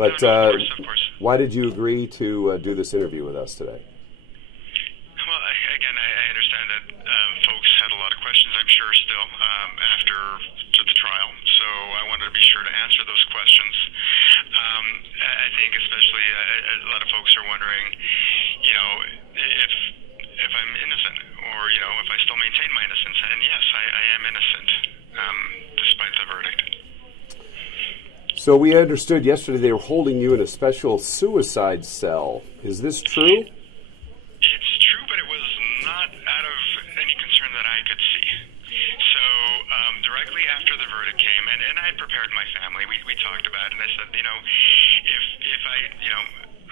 But no, of course. Why did you agree to do this interview with us today? Well, again, I understand that folks had a lot of questions, I'm sure, still after the trial. So I wanted to be sure to answer those questions. I think especially a lot of folks are wondering, if I'm innocent, or if I still maintain my innocence. And yes, I am innocent, despite the verdict. So we understood yesterday they were holding you in a special suicide cell. Is this true? It's true, but it was not out of any concern that I could see. So directly after the verdict came, and I had prepared my family, we talked about it, and I said, if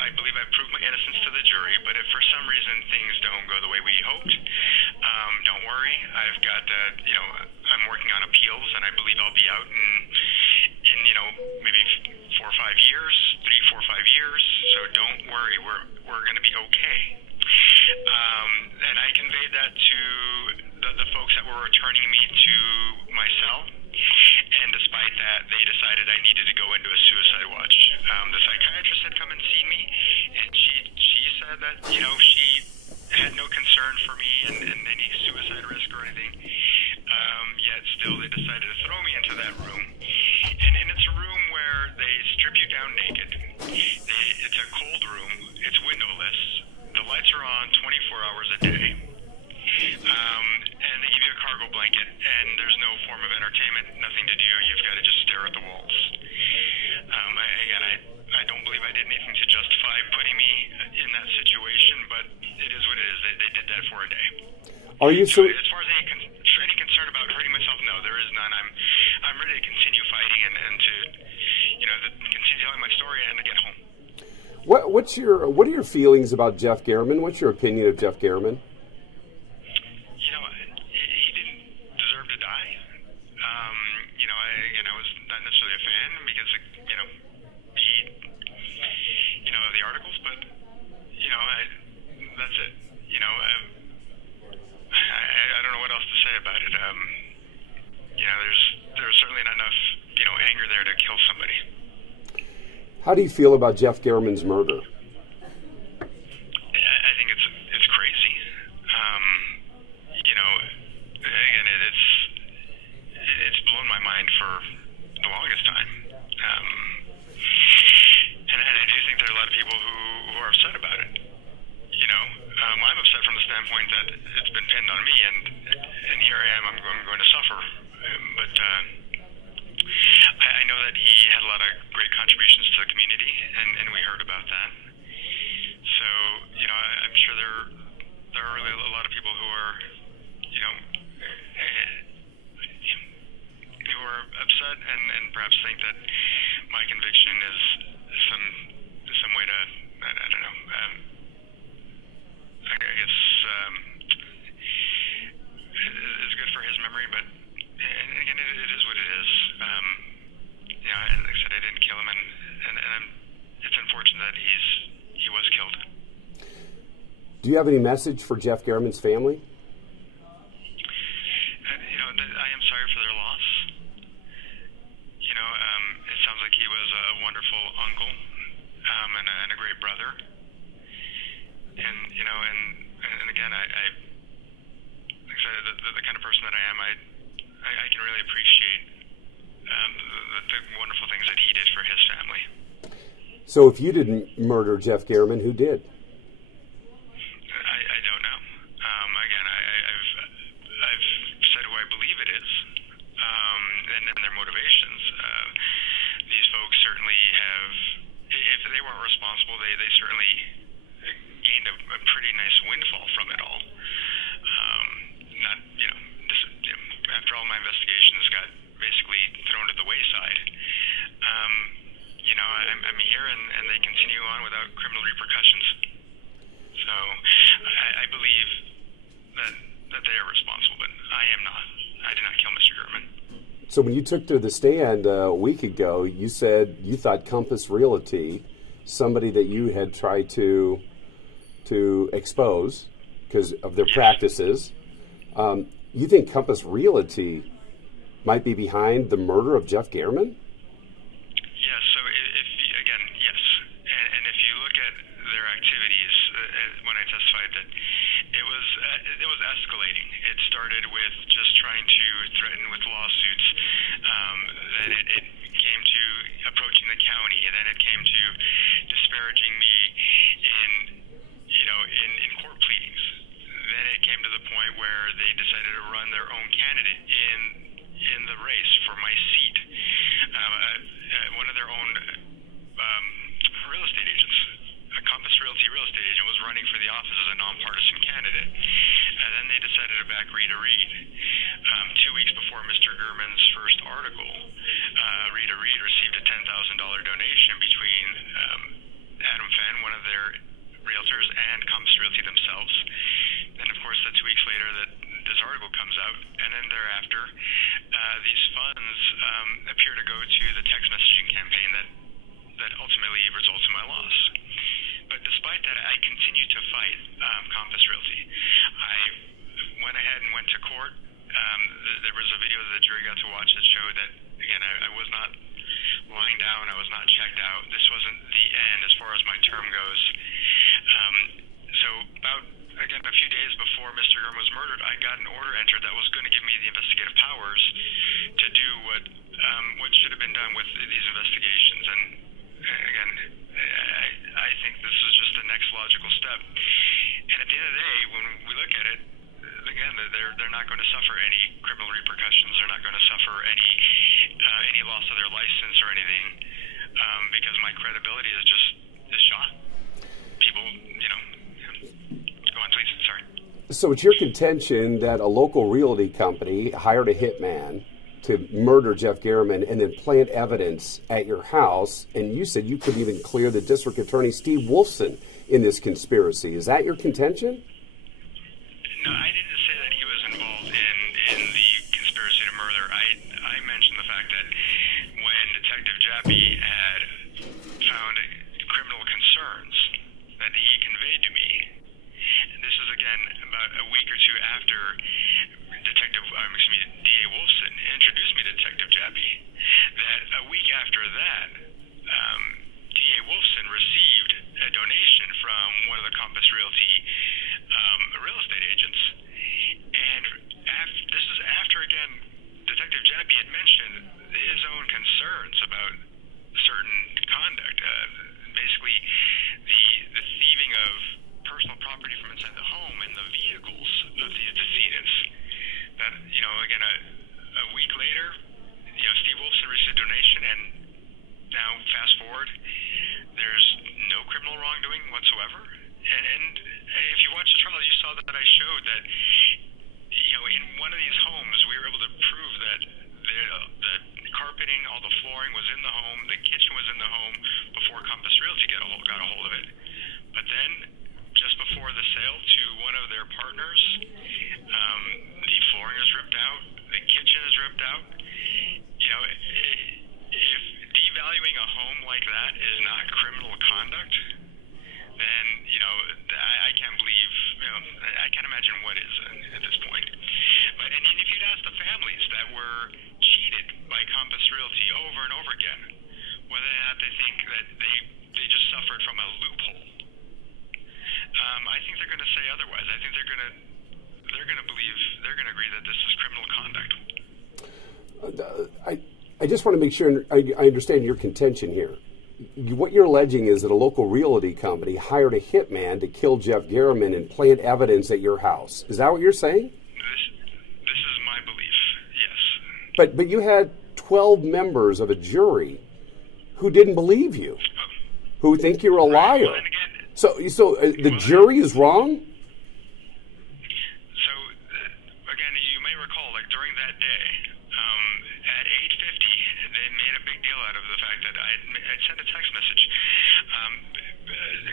I believe I've proved my innocence to the jury, but if for some reason things don't go the way we hoped, don't worry. I've got, I'm working on appeals, and I believe I'll be out in maybe 4 or 5 years, 3, 4, 5 years. So don't worry, we're going to be okay. And I conveyed that to the folks that were returning me to my cell. And despite that, they decided I needed to go into a suicide watch. The psychiatrist had come and seen me, and she said that, she had no concern for me and any suicide risk or anything. Yet still they decided to throw me into that room. And it's a room where they strip you down naked. It's a cold room. It's windowless. The lights are on 24 hours a day. And they give you a cargo blanket, and there's no form of entertainment, nothing to do. You've got to just stare at the walls. I don't believe I did anything to justify putting me in that situation, but it is what it is. They did that for a day. Are you so as far as any concern about hurting myself, no, there is none. I'm ready to continue fighting and to continue telling my story and to get home. What are your feelings about Jeff Garriman? What's your opinion of Jeff Garriman? He didn't deserve to die. I was not necessarily a fan because of the articles, but that's it. I don't know what else to say about it. There's certainly not enough anger there to kill somebody. How do you feel about Jeff Garriman's murder? I think it's crazy. Again, it's blown my mind for the longest time. And I do think there are a lot of people who are upset about it. I'm upset from the standpoint that it's been pinned on me, and here I am. I'm going to suffer. But I know that he had a lot of great contributions to the community, and we heard about that. So I'm sure there are really a lot of people who are who are upset and perhaps think that my conviction is some way to I don't know. I guess it's good for his memory, but again, it is what it is. Like I said, I didn't kill him, and it's unfortunate that he was killed. Do you have any message for Jeff Garriman's family? I am sorry for their loss. It sounds like he was a wonderful uncle and a great brother. And again, like I said, the kind of person that I am, I can really appreciate the wonderful things that he did for his family. So if you didn't murder Jeff Garriman, who did? I don't know. Again, I've said who I believe it is, and their motivations. These folks certainly have, if they weren't responsible, they certainly gained a pretty nice windfall from it all. After all my investigations got basically thrown to the wayside, I'm here and they continue on without criminal repercussions. So I believe that they are responsible, but I am not. I did not kill Mr. Garriman. So when you took to the stand a week ago, you said you thought Compass Realty, somebody that you had tried to expose because of their practices, you think Compass Realty might be behind the murder of Jeff Garriman? Yes. So if again, started with just trying to threaten with lawsuits. Then it came to approaching the county, and then it came to disparaging me in court pleadings. Then it came to the point where they decided to run their own candidate in the race for my seat. One of their own real estate agents, a Compass Realty real estate agent, was running for the office as a nonpartisan candidate. And then they decided to back Rita Reed. 2 weeks before Mr. Gurman's first article, Rita Reed received a $10,000 donation between Adam Fenn, one of their realtors, and Compass Realty themselves. And of course, 2 weeks later, that this article comes out, and then thereafter, these funds appear to go to the text messaging campaign that ultimately results in my loss. But despite that, I continue to fight Compass Realty. I went ahead and went to court. There was a video that the jury got to watch that showed that, again, I was not lying down. I was not checked out. This wasn't the end as far as my term goes. So about, again, a few days before Mr. Gurman was murdered, I got an order entered that was going to give me the investigative powers to do what should have been done with these investigations. And again, I think this is just the next logical step. And at the end of the day, when we look at it, again, they're not going to suffer any criminal repercussions. They're not going to suffer any loss of their license or anything, because my credibility is shot. People, go on, please. Sorry. So it's your contention that a local realty company hired a hitman to murder Jeff Garriman and then plant evidence at your house, and you said you couldn't even clear the district attorney, Steve Wolfson, in this conspiracy. Is that your contention? No, I didn't say that he was involved in the conspiracy to murder. I mentioned the fact that when Detective Jappy had found criminal concerns that he conveyed to me, and this is again about a week or two after DA Wolfson introduced me to Detective Jappy, that a week after that, DA Wolfson received a donation from one of the Compass Realty real estate agents. And this is after, again, Detective Jappy had mentioned his own concerns about certain conduct. Basically, the thieving of personal property from inside the home and the vehicles of the decedents. That, again, a week later, Steve Wolfson received a donation, and now, fast forward, there's no criminal wrongdoing whatsoever. And if you watch the trial, you saw that I showed that, in one of these homes, we were able to prove that the carpeting, all the flooring was in the home, the kitchen was in the home before Compass Realty got a hold of it. But then, just before the sale to one of their partners, the flooring is ripped out, the kitchen is ripped out. If devaluing a home like that is not criminal conduct, then, I can't believe, I can't imagine what is at this point. But, and if you'd ask the families that were cheated by Compass Realty over and over again, whether or not they think that they just suffered from a loophole, I think they're going to say otherwise. I think they're going to believe, they're going to agree that this is criminal conduct. I just want to make sure I understand your contention here. What you're alleging is that a local realty company hired a hitman to kill Jeff Garriman and plant evidence at your house. Is that what you're saying? This is my belief, yes. But you had 12 members of a jury who didn't believe you, who think you're a liar. So the jury is wrong? So, again, you may recall, during that day, at 8:50, they made a big deal out of the fact that I'd sent a text message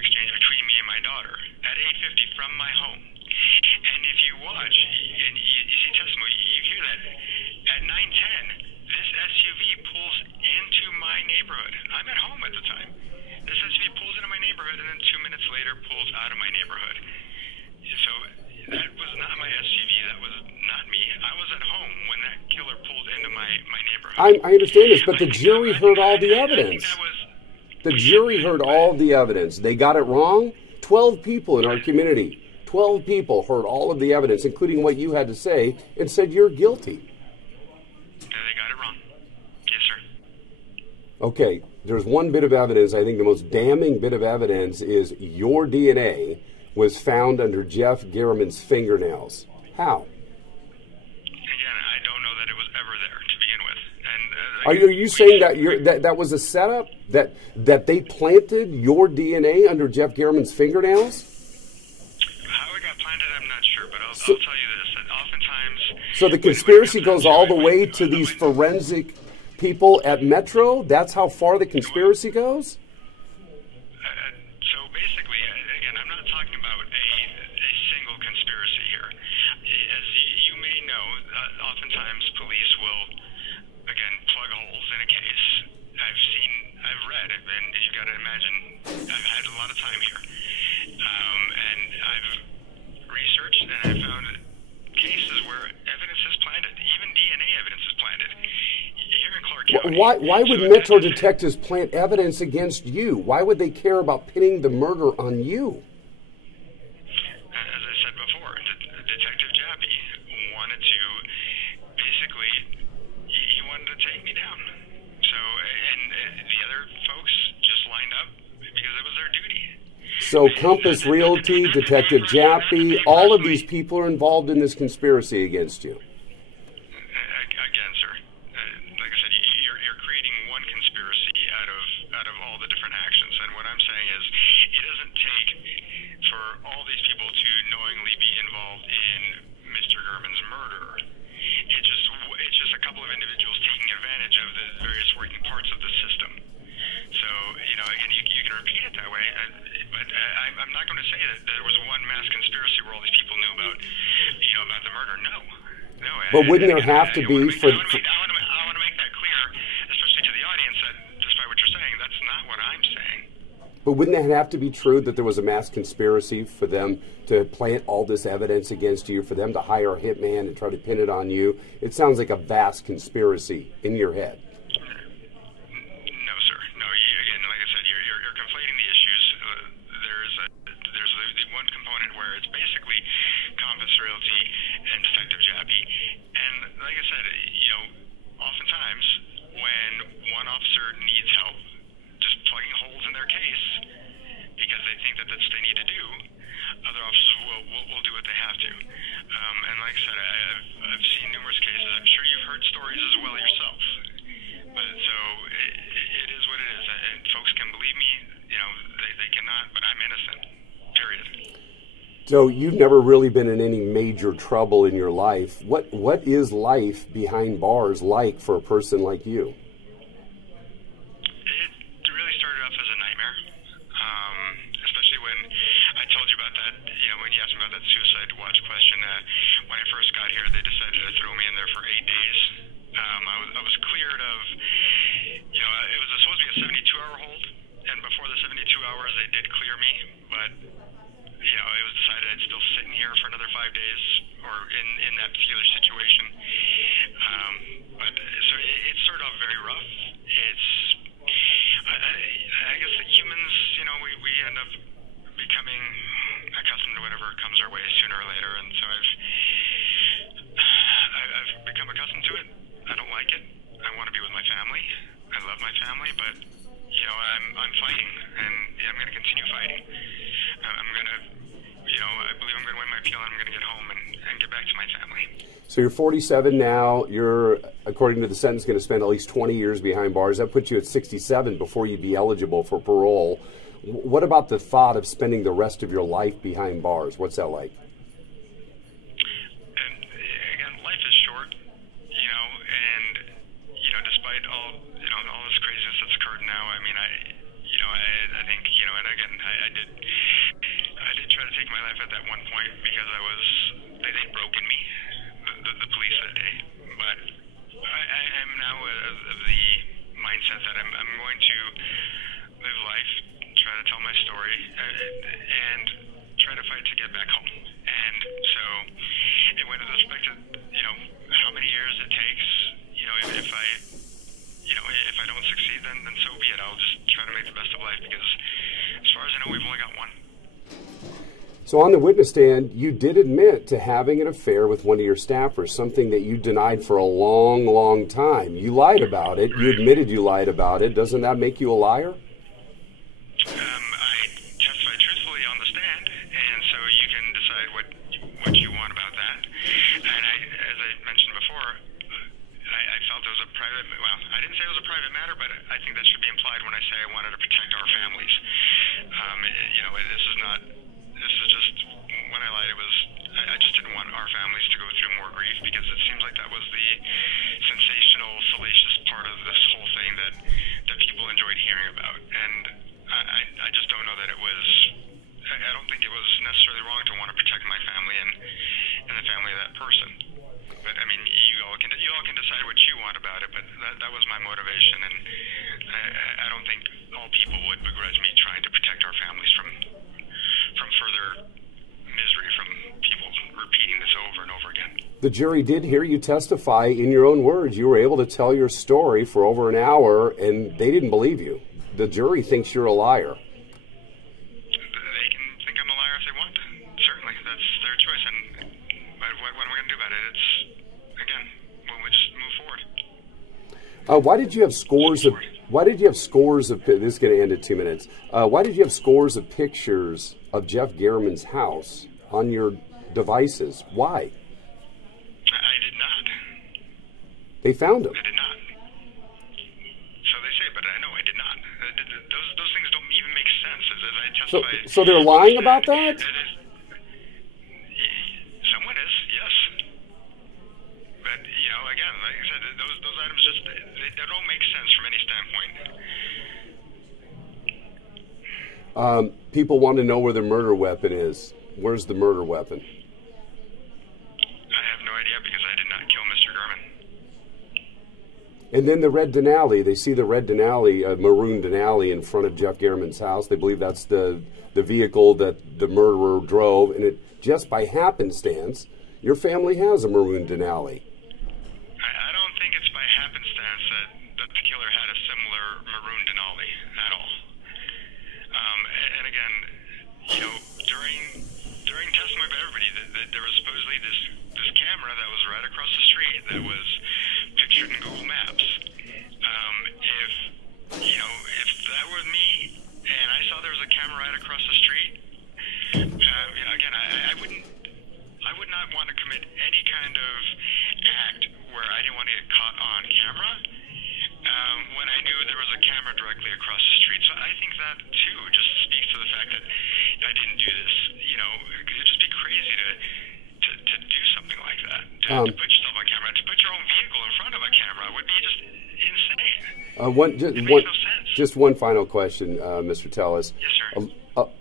exchange between me and my daughter at 8:50 from my home. And if you watch and you see testimony, you hear that at 9:10, this SUV pulls into my neighborhood. I'm at home at the time. This SUV pulls into my neighborhood, and then 2 minutes later pulls out of my neighborhood. So that was not my SUV. That was not me. I was at home when that killer pulled into my neighborhood. I understand this, but the jury heard all the evidence. The jury heard all the evidence. They got it wrong. 12 people in our community, 12 people heard all of the evidence, including what you had to say, and said you're guilty. They got it wrong. Yes, sir. Okay, there's one bit of evidence. I think the most damning bit of evidence is your DNA was found under Jeff Garriman's fingernails. How? Again, I don't know that it was ever there to begin with. And Are you saying that that was a setup? That they planted your DNA under Jeff Garriman's fingernails? How it got planted, I'm not sure, but I'll tell you this. That oftentimes... So the conspiracy goes all the way to these forensic people at Metro? That's how far the conspiracy goes? So basically, again, I'm not talking about a single conspiracy here. As you may know, oftentimes police will, again, plug holes in a case. I've read, and you've got to imagine, I've had a lot of time here. And I've researched and I've found cases where evidence is planted, even DNA evidence is planted. Here in Clark County. Why would Metro detectives plant evidence against you? Why would they care about pinning the murder on you? As I said before, Detective Jappy wanted to, basically, he wanted to take me down. So, and the other folks just lined up because it was their duty. So Compass Realty, Detective Jappy, all of these people are involved in this conspiracy against you. Again, sir, like I said, you're creating one conspiracy out of all the different actions. And what I'm saying is, it doesn't take for all these people to knowingly be involved in Mr. Garriman's murder. It's just a couple of individuals taking advantage of the various working parts of the system. So, again, you can repeat it that way, but I'm not going to say that there was one mass conspiracy where all these people knew about the murder. No. But wouldn't there have to be for... I want to make that clear, especially to the audience, that despite what you're saying, that's not what I'm saying. But wouldn't that have to be true, that there was a mass conspiracy for them to plant all this evidence against you, for them to hire a hitman and try to pin it on you? It sounds like a vast conspiracy in your head. No, sir. No, again, like I said, you're conflating the issues. There's the one component where it's basically Compass Realty and Detective Jappy. And like I said, oftentimes when one officer needs help just plugging holes in their case because they think that that's what they need to do, other officers will do what they have to. And like I said, I've seen numerous cases. I'm sure you've heard stories as well yourself. But so it is what it is. And folks can believe me, they cannot, but I'm innocent. Period. So you've never really been in any major trouble in your life. What is life behind bars like for a person like you? It really started off as a nightmare, especially when I told you about that, when you asked me about that suicide watch question. When I first got here, they decided to throw me in there for 8 days. I was cleared of, it was supposed to be a 72-hour hold, and before the 72 hours, they did clear me, but it was decided I'd still sit in here for another 5 days, or in that particular situation. But so it started off very rough. I guess that humans, we end up becoming accustomed to whatever comes our way sooner or later, and so I've become accustomed to it. I don't like it. I want to be with my family. I love my family, but I'm fighting, and I'm going to continue fighting. I'm going to, I believe I'm going to win my appeal, and I'm going to get home and get back to my family. So you're 47 now. You're, according to the sentence, going to spend at least 20 years behind bars. That puts you at 67 before you'd be eligible for parole. What about the thought of spending the rest of your life behind bars? What's that like? And again, life is short, and despite all this craziness that's occurred now, I mean, I think, and again, I did try to take my life at that one point because they'd broken me, the police that day. But I am now of the mindset that I'm going to live life, try to tell my story, and try to fight to get back home. And so, with respect to how many years it takes, if I don't succeed, then so be it. I'll just try to make the best of life because, as far as I know, we've only got one. So on the witness stand, you did admit to having an affair with one of your staffers, something that you denied for a long, long time. You lied about it. You admitted you lied about it. Doesn't that make you a liar? I testified truthfully on the stand, and so you can decide what you want about that. And as I mentioned before, I felt it was a private, well, I didn't say it was a private matter, but I think that should be implied when I say I wanted to protect our families. This is just, when I lied, I just didn't want our families to go through more grief, because it seems like that was the sensational, salacious part of this whole thing that people enjoyed hearing about. And I just don't know that it was, I don't think it was necessarily wrong to want to protect my family and the family of that person. But I mean, you all can decide what you want about it, but that was my motivation, and I don't think all people would begrudge me trying to protect our families from further misery from people repeating this over and over again. The jury did hear you testify in your own words. You were able to tell your story for over an hour, and they didn't believe you. The jury thinks you're a liar. They can think I'm a liar if they want. Certainly, that's their choice. And what am I going to do about it? It's, again, we just move forward. Why did you have scores of? Why did you have scores of? This is going to end at 2 minutes. Why did you have scores of pictures of Jeff Garriman's house on your devices? Why? I did not. They found him. I did not. So they say, but no, I did not. Those things don't even make sense. As I testified. So they're lying about that? Someone is, yes. But again, like I said, those items just they don't make sense from any standpoint. People want to know where the murder weapon is. Where's the murder weapon? I have no idea, because I did not kill Mr. Garman. And then the red Denali. They see the red Denali, maroon Denali, in front of Jeff Garriman's house. They believe that's the vehicle that the murderer drove. And it, just by happenstance, your family has a maroon Denali. I don't think it's by happenstance that the killer had a similar maroon Denali at all. And again, during testimony by everybody, there was supposedly this camera that was right across the street that was pictured in Google Maps. If that were me and I saw there was a camera right across the street, again, I would not want to commit any kind of act where I didn't want to get caught on camera. When I knew there was a camera directly across the street. So I think that, too, just speaks to the fact that I didn't do this. It would just be crazy to do something like that. To put yourself on camera, to put your own vehicle in front of a camera would be just insane. It makes no sense. Just one final question, Mr. Tellis. Yes, sir.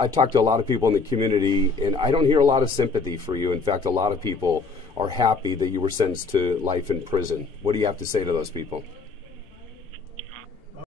I talk to a lot of people in the community, and I don't hear a lot of sympathy for you. In fact, a lot of people are happy that you were sentenced to life in prison. What do you have to say to those people?